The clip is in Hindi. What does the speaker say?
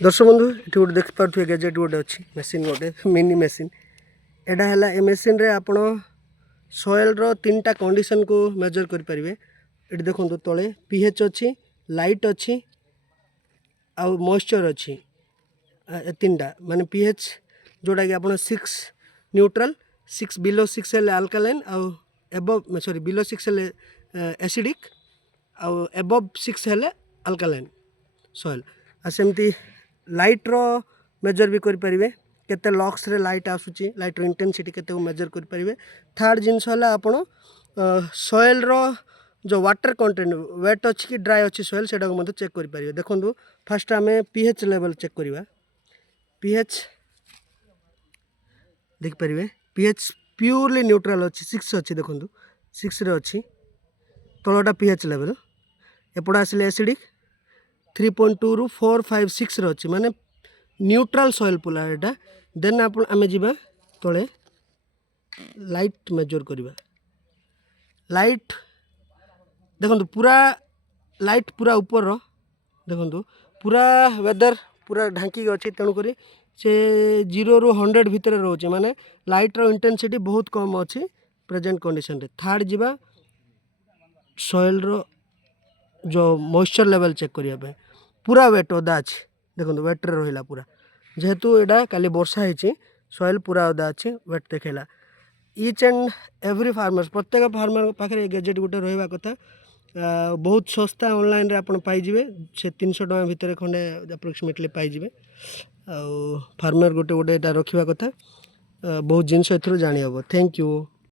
दर्शक बंधु ये गोटे देखिपे गैजेट गोटे अच्छी मेसीन गोटे मिनी मेसीन एटा है ए मेसीन रे आपण सॉइल रो तीन टा कंडीशन को मेजर कर पारे। ये देखो तले पीएच अच्छी लाइट अच्छी आ मॉइस्चर अच्छी तीन टा माने पीएच जोटा कि आप 6 न्यूट्रल 6 बिलो 6 हेले अल्कालाइन आउ एबव सॉरी बिलो 6 हेले एसिडिक आउ एबव 6 हेले अल्कालाइन सॉइल आ सेमती लाइट रो मेजर भी कर पारे केते लक्स रे लाइट आसुची लाइट रो इंटेंसिटी केते मेजर कर पारे। थर्ड जिनस है आपण सॉइल रो जो वाटर कंटेंट वेट अच्छी कि ड्राई अच्छी सॉइल सेटा को चेक कर पारे। देखो फास्ट आम पीएच लेवल चेक करवा पीएच देख पारे पीएच प्योरली न्यूट्रल अच्छी 6 अच्छी देखो 6 रे अच्छी तलटा पीएच लेवल एपट आसिले एसिडिक 3.2 रु 4 5 6 रे अच्छी माने न्यूट्रल सॉइल पुला एटा। देन आपण आमे जिबा तले लाइट मेजर करवा लाइट देखो पूरा लाइट पूरा ऊपर देखो पूरा वेदर पूरा ढांकी अच्छी तेणुक से 0 रु 100 भितर रोचे माने लाइट रो इंटेंसिटी बहुत कम अच्छी प्रेजेंट कंडीशन रे। थर्ड जिबा सॉइल रो जो मॉइस्चर लेवल चेक करने पूरा वेट ओदा अच्छी देखो वेट रे रहिला पूरा जेहेतु एटा काली वर्षा होती सॉइल पूरा ओदा अच्छी वेट देखला। ईच एंड एवरी फार्मर्स प्रत्येक फार्मर पाखे गैजेट गोटे रहा कथा बहुत सस्ता ऑनलाइन रे आपण पाइबे से 300 टका भितर खंडे अप्रोक्सीमेटली पाइबे आ फार्मर गोटे गोटे रखा कथा बहुत जिनस एथुरु जानी हबो। Thank you.